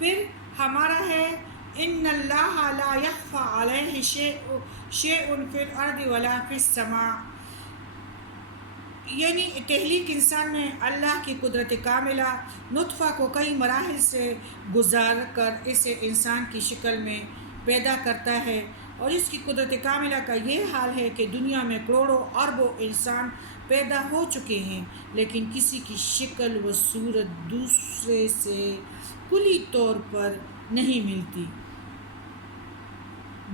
پھر ہمارا ہے ان اللہ لا یخفی علیہ شیء فی الارض ولا فی السماء، یعنی تخلیق انسان میں اللہ کی قدرت کاملہ نطفہ کو کئی مراحل سے گزار کر اسے انسان کی شکل میں پیدا کرتا ہے، اور اس کی قدرت کاملہ کا یہ حال ہے کہ دنیا میں کروڑوں اربوں انسان پیدا ہو چکے ہیں، لیکن کسی کی شکل و صورت دوسرے سے کلی طور پر نہیں ملتی۔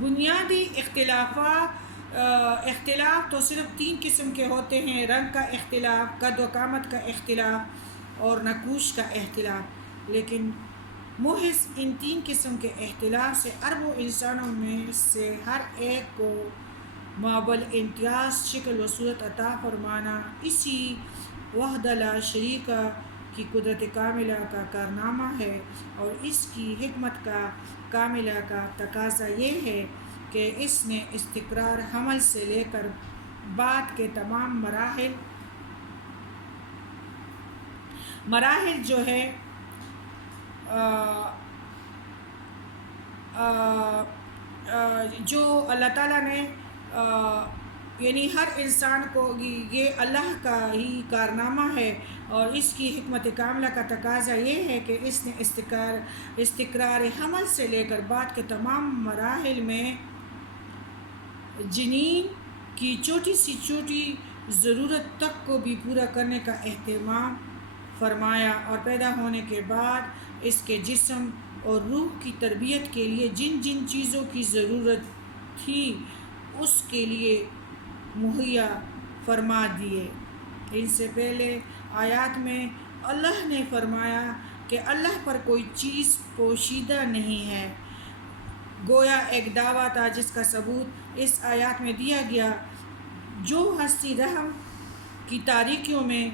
بنیادی اختلاف تو صرف 3 قسم کے ہوتے ہیں: رنگ کا اختلاف، قد و قامت کا اختلاف اور نقوش کا اختلاف، لیکن محض ان 3 قسم کے اختلاف سے اربوں انسانوں میں سے ہر ایک کو مابل امتیاز شکل و صورت عطا فرمانا اسی وحدہ لا شریکہ کی قدرت کاملہ کا کارنامہ ہے، اور اس کی حکمت کا کاملہ کا تقاضا یہ ہے کہ اس نے استقرار حمل سے لے کر بعد کے تمام مراحل جو ہے جو اللہ تعالیٰ نے یعنی ہر انسان کو یہ اللہ کا ہی کارنامہ ہے، اور اس کی حکمت کاملہ کا تقاضا یہ ہے کہ اس نے استقرار حمل سے لے کر بعد کے تمام مراحل میں جنین کی چھوٹی سی چھوٹی ضرورت تک کو بھی پورا کرنے کا اہتمام فرمایا، اور پیدا ہونے کے بعد اس کے جسم اور روح کی تربیت کے لیے جن جن چیزوں کی ضرورت تھی اس کے لیے مہیا فرما دیے۔ ان سے پہلے آیات میں اللہ نے فرمایا کہ اللہ پر کوئی چیز پوشیدہ نہیں ہے، گویا ایک دعویٰ تھا جس کا ثبوت اس آیات میں دیا گیا: جو ہستی رحم کی تاریکیوں میں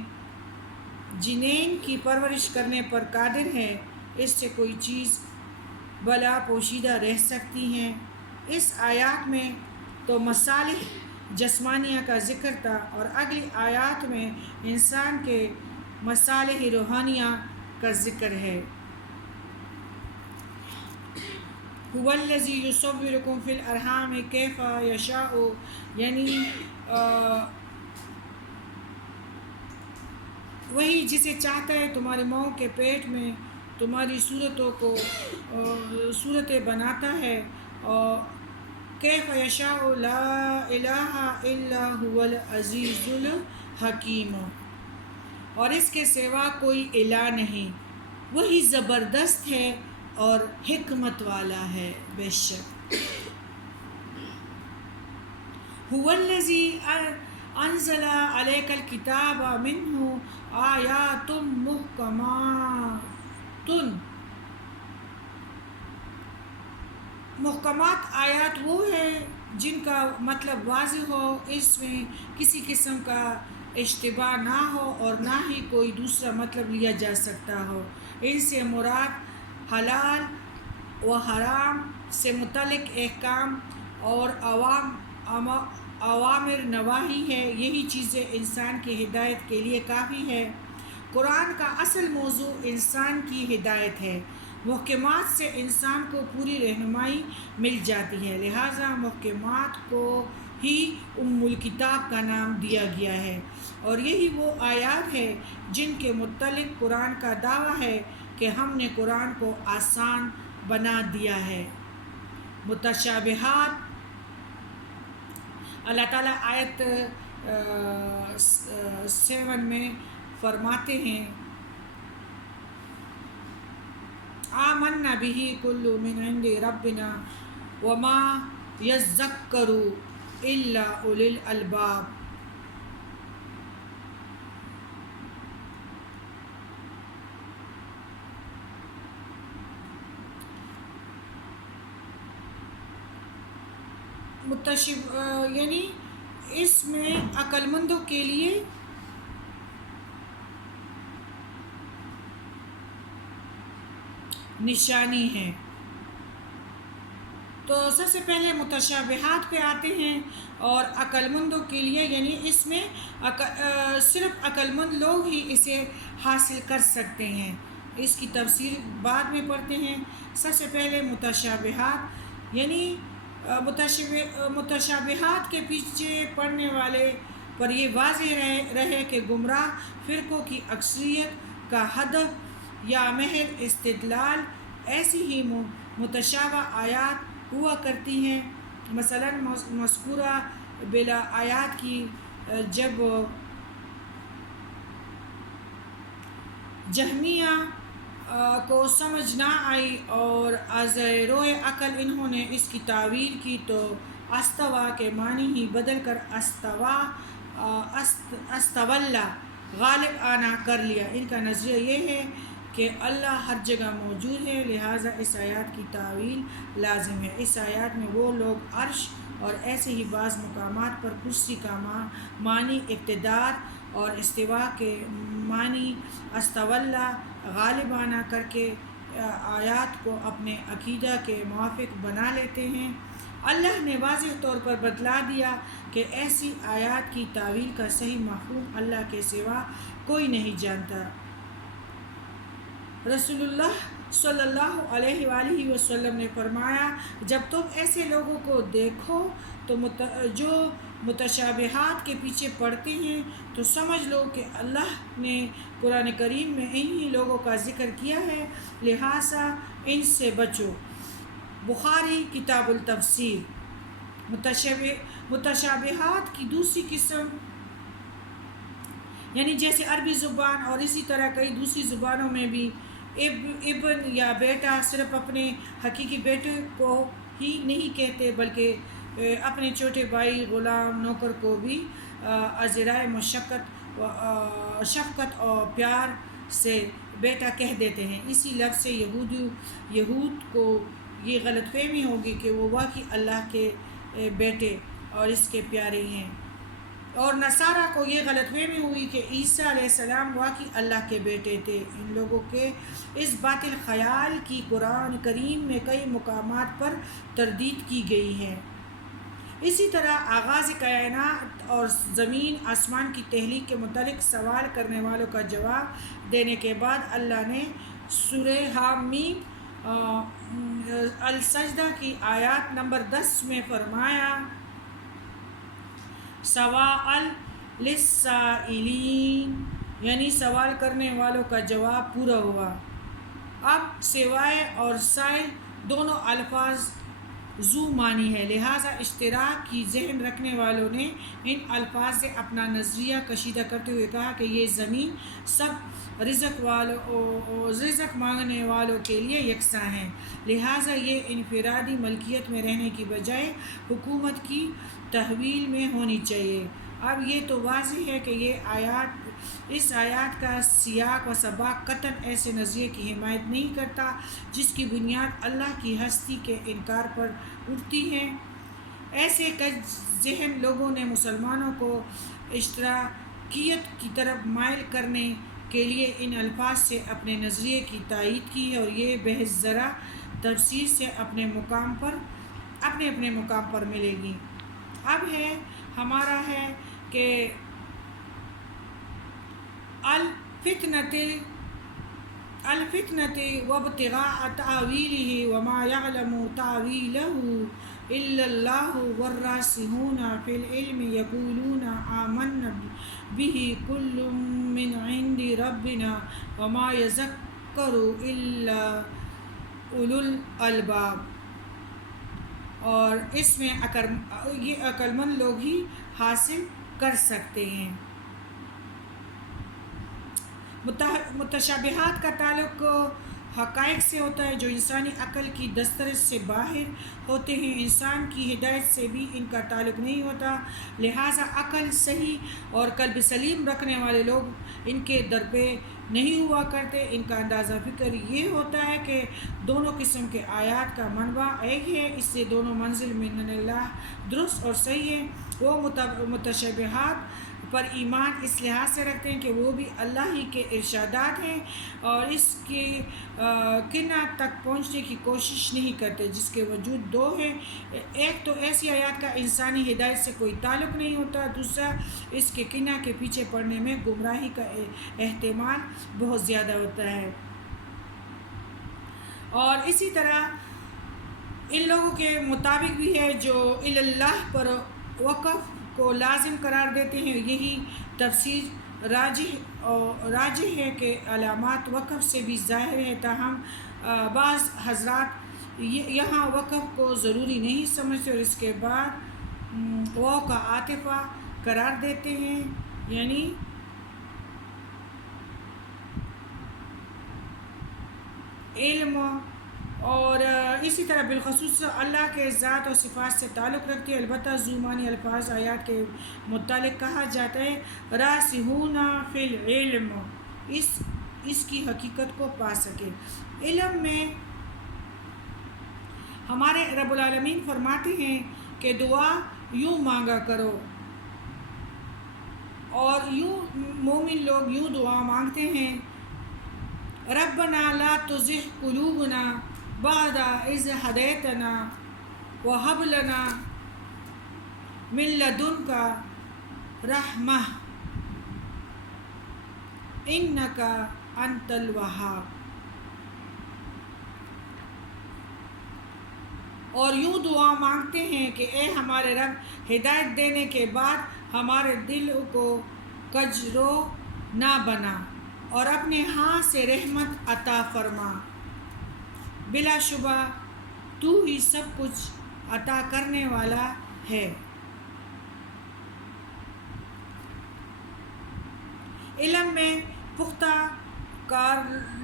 جنین کی پرورش کرنے پر قادر ہے، اس سے کوئی چیز بلا پوشیدہ رہ سکتی ہیں۔ اس آیات میں تو مصالح جسمانیہ کا ذکر تھا، اور اگلی آیات میں انسان کے مصالح روحانیہ کا ذکر ہے۔ هو الذی یصورکم فی الارحام کیف یشاء، یعنی وہی جسے چاہتا ہے تمہاری ماں کے پیٹ میں تمہاری صورتیں بناتا ہے، اور کیف یشاء لا الہ الا هو العزیز الحکیم، اور اس کے سوا کوئی الہ نہیں، وہی زبردست ہے اور حکمت والا ہے۔ بے شک هو الذی انزل علیک الکتاب منہ آیات محکمات آیات وہ ہے جن کا مطلب واضح ہو، اس میں کسی قسم کا اشتباہ نہ ہو اور نہ ہی کوئی دوسرا مطلب لیا جا سکتا ہو۔ ان سے مراد حلال و حرام سے متعلق احکام اور اوامر نواہی ہے، یہی چیزیں انسان کی ہدایت کے لیے کافی ہے۔ قرآن کا اصل موضوع انسان کی ہدایت ہے، محکمات سے انسان کو پوری رہنمائی مل جاتی ہے، لہٰذا محکمات کو ہی ام الکتاب کا نام دیا گیا ہے، اور یہی وہ آیات ہے جن کے متعلق قرآن کا دعویٰ ہے کہ ہم نے قرآن کو آسان بنا دیا ہے۔ متشابہات، اللہ تعالیٰ آیت 7 میں فرماتے ہیں: آمنا بہ کل من عند ربنا وما یذکر الا اولو الالباب۔ یعنی اس میں عقل مندوں کے لیے نشانی ہے۔ تو سب سے پہلے متشابہات پہ آتے ہیں، اور عقل مندوں کے لیے یعنی اس میں صرف عقل مند لوگ ہی اسے حاصل کر سکتے ہیں۔ اس کی تفسیر بعد میں پڑھتے ہیں۔ سب سے پہلے متشابہات، یعنی متشابہات کے پیچھے پڑنے والے پر یہ واضح رہے کہ گمراہ فرقوں کی اکثریت کا ہدف یا محض استدلال ایسی ہی متشابہ آیات ہوا کرتی ہیں۔ مثلا مذکورہ بلا آیات کی جب جہمیہ کو سمجھ نہ آئی اور از روئے عقل انہوں نے اس کی تعویل کی تو استوا کے معنی ہی بدل کر استولا غالب آنا کر لیا۔ ان کا نظریہ یہ ہے کہ اللہ ہر جگہ موجود ہے، لہٰذا اس آیات کی تعویل لازم ہے۔ اس آیات میں وہ لوگ عرش اور ایسے ہی بعض مقامات پر کرسی کا معنی اقتدار اور استوا کے معنی استولا غالب آنا کر کے آیات کو اپنے عقیدہ کے موافق بنا لیتے ہیں۔ اللہ نے واضح طور پر بتلا دیا کہ ایسی آیات کی تعویل کا صحیح مفہوم اللہ کے سوا کوئی نہیں جانتا۔ رسول اللہ صلی اللہ علیہ وآلہ وسلم نے فرمایا، جب تم ایسے لوگوں کو دیکھو تو جو متشابہات کے پیچھے پڑتے ہیں تو سمجھ لو کہ اللہ نے قرآن کریم میں انہی لوگوں کا ذکر کیا ہے، لہٰذا ان سے بچو۔ بخاری کتاب التفسیر۔ متشابہات کی دوسری قسم، یعنی جیسے عربی زبان اور اسی طرح کئی دوسری زبانوں میں بھی ابن یا بیٹا صرف اپنے حقیقی بیٹے کو ہی نہیں کہتے بلکہ اپنے چھوٹے بھائی، غلام، نوکر کو بھی ذرائع شفقت اور پیار سے بیٹا کہہ دیتے ہیں۔ اسی لفظ سے یہود کو یہ غلط فہمی ہوگی کہ وہ واقعی اللہ کے بیٹے اور اس کے پیارے ہیں، اور نصارہ کو یہ غلط فہمی ہوئی کہ عیسیٰ علیہ السلام واقعی اللہ کے بیٹے تھے۔ ان لوگوں کے اس باطل خیال کی قرآن کریم میں کئی مقامات پر تردید کی گئی ہے۔ اسی طرح آغاز کائنات اور زمین آسمان کی تخلیق کے متعلق سوال کرنے والوں کا جواب دینے کے بعد اللہ نے سورہ حامیم السجدہ کی آیات نمبر 10 میں فرمایا، سواء للسائلین، یعنی سوال کرنے والوں کا جواب پورا ہوا۔ اب سوائے اور سائل دونوں الفاظ ذو معنی ہے، لہٰذا اشتراک کی ذہن رکھنے والوں نے ان الفاظ سے اپنا نظریہ کشیدہ کرتے ہوئے کہا کہ یہ زمین سب رزق مانگنے والوں کے لیے یکساں ہے، لہٰذا یہ انفرادی ملکیت میں رہنے کی بجائے حکومت کی تحویل میں ہونی چاہیے۔ اب یہ تو واضح ہے کہ اس آیات کا سیاق و سباق قطعاً ایسے نظریے کی حمایت نہیں کرتا جس کی بنیاد اللہ کی ہستی کے انکار پر اٹھتی ہے۔ ایسے کج ذہن لوگوں نے مسلمانوں کو اشتراکیت کی طرف مائل کرنے کے لیے ان الفاظ سے اپنے نظریے کی تائید کی ہے، اور یہ بحث ذرا تفصیل سے اپنے اپنے مقام پر ملے گی۔ اب ہمارا ہے کہ الفتنة وابتغاء تأويله وما يعلم تأويله إلا الله والراسخون في العلم يقولون آمنا به كل من عند ربنا وما يذكر إلا أولو الألباب، اور اس میں یہ عقل مند لوگ ہی حاصل کر سکتے ہیں۔ متشابہات کا تعلق حقائق سے ہوتا ہے جو انسانی عقل کی دسترس سے باہر ہوتے ہیں، انسان کی ہدایت سے بھی ان کا تعلق نہیں ہوتا، لہٰذا عقل صحیح اور قلب سلیم رکھنے والے لوگ ان کے در پہ نہیں ہوا کرتے۔ ان کا اندازہ فکر یہ ہوتا ہے کہ دونوں قسم کے آیات کا منبع ایک ہے، اس سے دونوں منزل من اللہ درست اور صحیح ہے۔ وہ متشابہات پر ایمان اس لحاظ سے رکھتے ہیں کہ وہ بھی اللہ ہی کے ارشادات ہیں اور اس کے کنہ تک پہنچنے کی کوشش نہیں کرتے، جس کے وجود دو ہیں۔ ایک تو ایسی آیات کا انسانی ہدایت سے کوئی تعلق نہیں ہوتا، دوسرا اس کے کنہ کے پیچھے پڑنے میں گمراہی کا احتمال بہت زیادہ ہوتا ہے۔ اور اسی طرح ان لوگوں کے مطابق بھی ہے جو اللہ پر وقف کو لازم قرار دیتے ہیں. یہی تفسیر راجح ہے کہ علامات وقف سے بھی ظاہر ہے. تاہم بعض حضرات یہاں وقف کو ضروری نہیں سمجھتے اور اس کے بعد وہ کا عاطفہ قرار دیتے ہیں. یعنی علم اور اسی طرح بالخصوص اللہ کے ذات اور صفات سے تعلق رکھتی ہے. البتہ زمانی الفاظ آیات کے متعلق کہا جاتا ہے راسخون فی العلم، اس کی حقیقت کو پا سکے. علم میں ہمارے رب العالمین فرماتے ہیں کہ دعا یوں مانگا کرو، اور یوں مومن لوگ یوں دعا مانگتے ہیں ربنا لا تزغ قلوبنا بعد اذ ہدیتنا وہب لنا من لدنک رحمہ انک انت الوہاب. اور یوں دعا مانگتے ہیں کہ اے ہمارے رب ہدایت دینے کے بعد ہمارے دل کو کجرو نہ بنا اور اپنے ہاتھ سے رحمت عطا فرما. بلا شبہ تو ہی سب کچھ عطا کرنے والا ہے. علم میں پختہ کار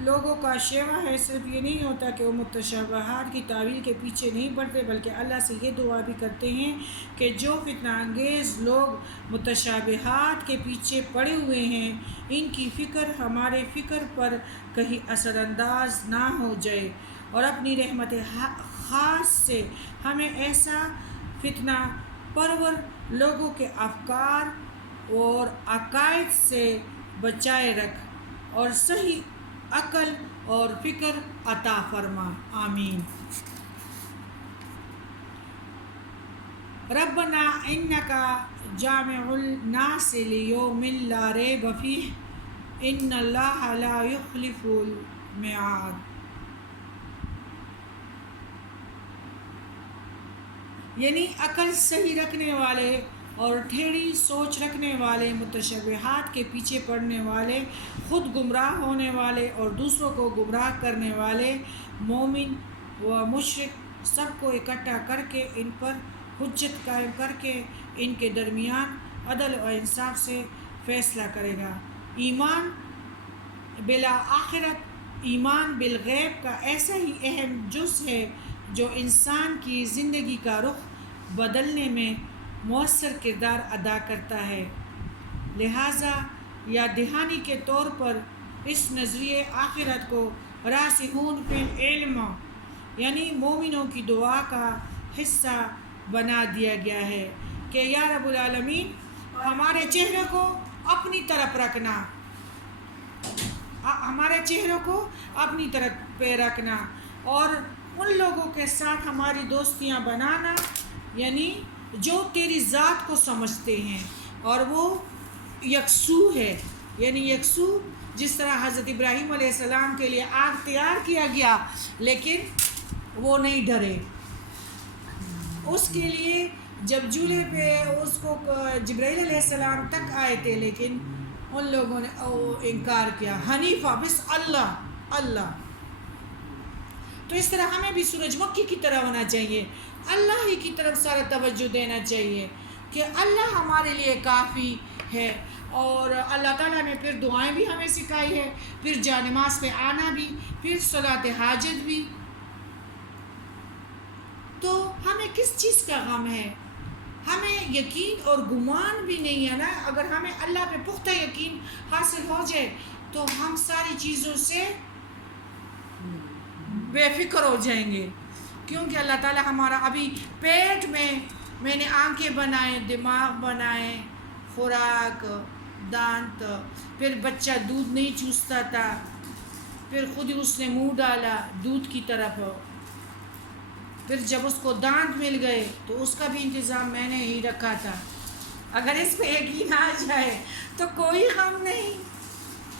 لوگوں کا شیوا ہے. صرف یہ نہیں ہوتا کہ وہ متشابہات کی تعویل کے پیچھے نہیں پڑتے، بلکہ اللہ سے یہ دعا بھی کرتے ہیں کہ جو فتنہ انگیز لوگ متشابہات کے پیچھے پڑے ہوئے ہیں ان کی فکر ہمارے فکر پر کہیں اثر انداز نہ ہو جائے، اور اپنی رحمت خاص سے ہمیں ایسا فتنہ پرور لوگوں کے افکار اور عقائد سے بچائے رکھ اور صحیح عقل اور فکر عطا فرما. آمین. ربنا انک جامع الناس لیوم لا ریب فیہ ان اللہ لا یخلف المیعاد. یعنی عقل صحیح رکھنے والے اور ٹھیڑی سوچ رکھنے والے، متشابہات کے پیچھے پڑنے والے، خود گمراہ ہونے والے اور دوسروں کو گمراہ کرنے والے، مومن و مشرک سب کو اکٹھا کر کے ان پر حجت قائم کر کے ان کے درمیان عدل و انصاف سے فیصلہ کرے گا. ایمان بالآخرت، ایمان بالغیب کا ایسا ہی اہم جز ہے جو انسان کی زندگی کا رخ بدلنے میں مؤثر کردار ادا کرتا ہے. لہٰذا یاد دہانی کے طور پر اس نظریے آخرت کو راسخون فی العلم یعنی مومنوں کی دعا کا حصہ بنا دیا گیا ہے کہ یا رب العالمین ہمارے چہروں کو اپنی طرف رکھنا، ہمارے چہروں کو اپنی طرف پہ رکھنا، اور ان لوگوں کے ساتھ ہماری دوستیاں بنانا یعنی جو تیری ذات کو سمجھتے ہیں اور وہ یکسو ہے. یعنی یکسو جس طرح حضرت ابراہیم علیہ السلام کے لیے آگ تیار کیا گیا لیکن وہ نہیں ڈرے. اس کے لیے جب چولہے پہ اس کو جبرائیل علیہ السلام تک آئے تھے لیکن ان لوگوں نے انکار کیا. حنیفہ بس اللہ. تو اس طرح ہمیں بھی سورج مکھی کی طرح ہونا چاہیے، اللہ ہی کی طرف سارا توجہ دینا چاہیے کہ اللہ ہمارے لیے کافی ہے. اور اللہ تعالیٰ نے پھر دعائیں بھی ہمیں سکھائی ہے، پھر جانماز پہ آنا بھی، پھر صلاۃ حاجت بھی. تو ہمیں کس چیز کا غم ہے؟ ہمیں یقین اور گمان بھی نہیں ہے نا. اگر ہمیں اللہ پہ پختہ یقین حاصل ہو جائے تو ہم ساری چیزوں سے بے فکر ہو جائیں گے، کیونکہ اللہ تعالیٰ ہمارا ابھی پیٹ میں نے آنکھیں بنائے، دماغ بنائے، خوراک، دانت، پھر بچہ دودھ نہیں چوستا تھا، پھر خود ہی اس نے منہ ڈالا دودھ کی طرف، پھر جب اس کو دانت مل گئے تو اس کا بھی انتظام میں نے ہی رکھا تھا. اگر اس پہ یقین آ جائے تو کوئی غم نہیں.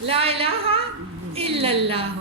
لا الہ الا اللہ.